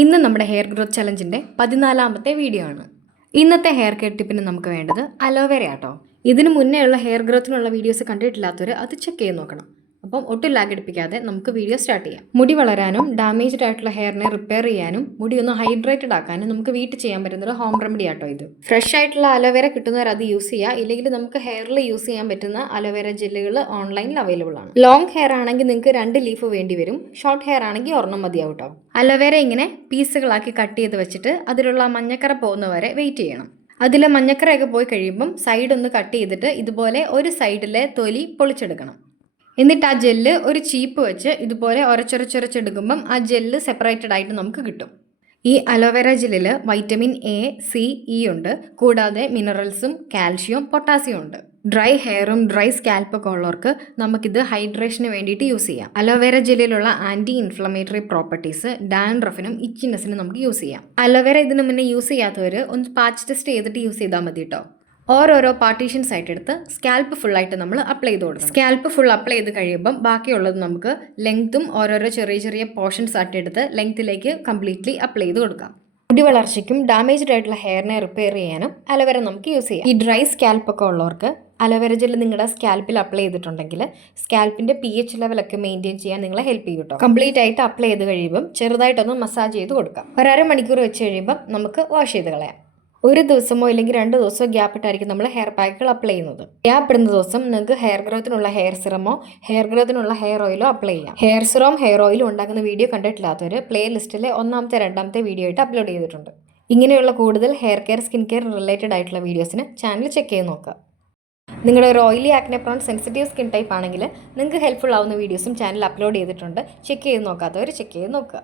ഇന്ന് നമ്മുടെ hair growth ചലഞ്ചിന്റെ പതിനാലാമത്തെ വീഡിയോ ആണ്. ഇന്നത്തെ ഹെയർ കെയർ ടിപ്പിന് നമുക്ക് വേണ്ടത് അലോവേര ആട്ടോ ഇതിനു മുന്നേ ഉള്ള ഹെയർ ഗ്രോത്തിനുള്ള വീഡിയോസ് കണ്ടിട്ടില്ലാത്തവർ അത് ചെക്ക് ചെയ്ത് നോക്കണം. അപ്പം ഒട്ടും ലാഗടിപ്പിക്കാതെ നമുക്ക് വീഡിയോ സ്റ്റാർട്ട് ചെയ്യാം. മുടി വളരാനും ഡാമേജ്ഡ് ആയിട്ടുള്ള ഹെയറിനെ റിപ്പയർ ചെയ്യാനും മുടി ഒന്ന് ഹൈഡ്രേറ്റഡ് ആക്കാനും നമുക്ക് വീട്ടിൽ ചെയ്യാൻ പറ്റുന്ന ഒരു ഹോം റെമഡി ആട്ടോ ഇത്. ഫ്രഷ് ആയിട്ടുള്ള അലോവേര കിട്ടുന്നവർ അത് യൂസ് ചെയ്യുക ഇല്ലെങ്കിൽ നമുക്ക് ഹെയറിൽ യൂസ് ചെയ്യാൻ പറ്റുന്ന അലോവേര ജെല്ലുകൾ ഓൺലൈനിൽ അവൈലബിൾ ആണ്. ലോങ് ഹെയർ ആണെങ്കിൽ നിങ്ങൾക്ക് രണ്ട് ലീഫ് വേണ്ടി വരും. ഷോർട്ട് ഹെയർ ആണെങ്കിൽ ഒരെണ്ണം മതിയാവും കേട്ടോ അലോവേര ഇങ്ങനെ പീസുകളാക്കി കട്ട് ചെയ്ത് വെച്ചിട്ട് അതിലുള്ള മഞ്ഞക്കറ പോകുന്നവരെ വെയിറ്റ് ചെയ്യണം. അതിലെ മഞ്ഞക്കറയൊക്കെ പോയി കഴിയുമ്പം സൈഡ് ഒന്ന് കട്ട് ചെയ്തിട്ട് ഇതുപോലെ ഒരു സൈഡിലെ തൊലി പൊളിച്ചെടുക്കണം. എന്നിട്ട് ആ ജെല്ല് ഒരു ചീപ്പ് വെച്ച് ഇതുപോലെ ഉരച്ചുരച്ചുരച്ചെടുക്കുമ്പം ആ ജെല്ല് സെപ്പറേറ്റഡ് ആയിട്ട് നമുക്ക് കിട്ടും. ഈ അലോവേര ജെല്ലിൽ വൈറ്റമിൻ എ സി ഇ ഉണ്ട്. കൂടാതെ മിനറൽസും കാൽഷ്യം പൊട്ടാസ്യം ഉണ്ട്. ഡ്രൈ ഹെയറും ഡ്രൈ സ്കാൽപ്പൊക്കെ ഉള്ളവർക്ക് നമുക്കിത് ഹൈഡ്രേഷന് വേണ്ടിയിട്ട് യൂസ് ചെയ്യാം. അലോവേര ജെല്ലിലുള്ള ആന്റി ഇൻഫ്ലമേറ്ററി പ്രോപ്പർട്ടീസ് ഡാൻഡ്രഫിനും ഇച്ചിനെസിനും നമുക്ക് യൂസ് ചെയ്യാം. അലോവേര ഇതിനു മുന്നേ യൂസ് ചെയ്യാത്തവർ ഒന്ന് പാച്ച് ടെസ്റ്റ് ചെയ്തിട്ട് യൂസ് ചെയ്താൽ മതി കേട്ടോ ഓരോരോ പാർട്ടീഷൻസ് ആയിട്ട് എടുത്ത് സ്കാൽപ്പ് ഫുള്ളായിട്ട് നമ്മൾ അപ്ലൈ ചെയ്ത് കൊടുക്കും സ്കാൽപ്പ് ഫുൾ അപ്ലൈ ചെയ്ത് കഴിയുമ്പം ബാക്കിയുള്ളത് നമുക്ക് ലെങ്ത്തും ഓരോരോ ചെറിയ ചെറിയ പോർഷൻസ് ആയിട്ട് എടുത്ത് ലെങ്ത്തിലേക്ക് കംപ്ലീറ്റ്ലി അപ്ലൈ ചെയ്ത് കൊടുക്കാം. മുടി വളർച്ചയ്ക്കും ഡാമേജ്ഡ് ആയിട്ടുള്ള ഹെയറിനെ റിപ്പയർ ചെയ്യാനും അലോവേര നമുക്ക് യൂസ് ചെയ്യാം. ഈ ഡ്രൈ സ്കാൽപ്പ് ഒക്കെ ഉള്ളവർക്ക് അലോവേര ജെൽ നിങ്ങളുടെ സ്കാൽപ്പിൽ അപ്ലൈ ചെയ്തിട്ടുണ്ടെങ്കിൽ സ്കാൽപ്പിന്റെ പി എച്ച് ലെവലൊക്കെ മെയിന്റെയിൻ ചെയ്യാൻ നിങ്ങളെ ഹെൽപ്പ് ചെയ്യും കേട്ടോ കംപ്ലീറ്റ് ആയിട്ട് അപ്ലൈ ചെയ്ത് കഴിയുമ്പം ചെറുതായിട്ടൊന്ന് മസാജ് ചെയ്ത് കൊടുക്കാം. ഒരര മണിക്കൂർ വെച്ച് കഴിയുമ്പം നമുക്ക് വാഷ് ചെയ്ത് കളയാം. ഒരു ദിവസമോ അല്ലെങ്കിൽ രണ്ട് ദിവസമോ ഗ്യാപ്പ് ഇട്ടായിരിക്കും നമ്മൾ ഹെയർ പാക്കുകൾ അപ്ലൈ ചെയ്യുന്നത്. ഗ്യാപ്പ് ഇടുന്ന ദിവസം നിങ്ങൾക്ക് ഹെയർ ഗ്രോത്തിനുള്ള ഹെയർ സിറമോ ഹെയർ ഗ്രോത്തിനുള്ള ഹെയർ ഓയിലോ അപ്ലൈ ചെയ്യാം. ഹെയർ സിറോം ഹെയർ ഓയിലും ഉണ്ടാക്കുന്ന വീഡിയോ കണ്ടിട്ടില്ലാത്തവർ പ്ലേ ലിസ്റ്റിലെ ഒന്നാമത്തെ രണ്ടാമത്തെ വീഡിയോ ആയിട്ട് അപ്ലോഡ് ചെയ്തിട്ടുണ്ട്. ഇങ്ങനെയുള്ള കൂടുതൽ hair care skin care related ആയിട്ടുള്ള വീഡിയോസിന് ചാനൽ ചെക്ക് ചെയ്ത് നോക്കുക. നിങ്ങളുടെ ഒരു oily acne prone sensitive skin type ആണെങ്കിൽ നിങ്ങൾക്ക് ഹെൽപ്ഫുൾ ആവുന്ന വീഡിയോസും ചാനൽ അപ്ലോഡ് ചെയ്തിട്ടുണ്ട്. ചെക്ക് ചെയ്ത് നോക്കാത്തവർ ചെക്ക് ചെയ്ത് നോക്കുക.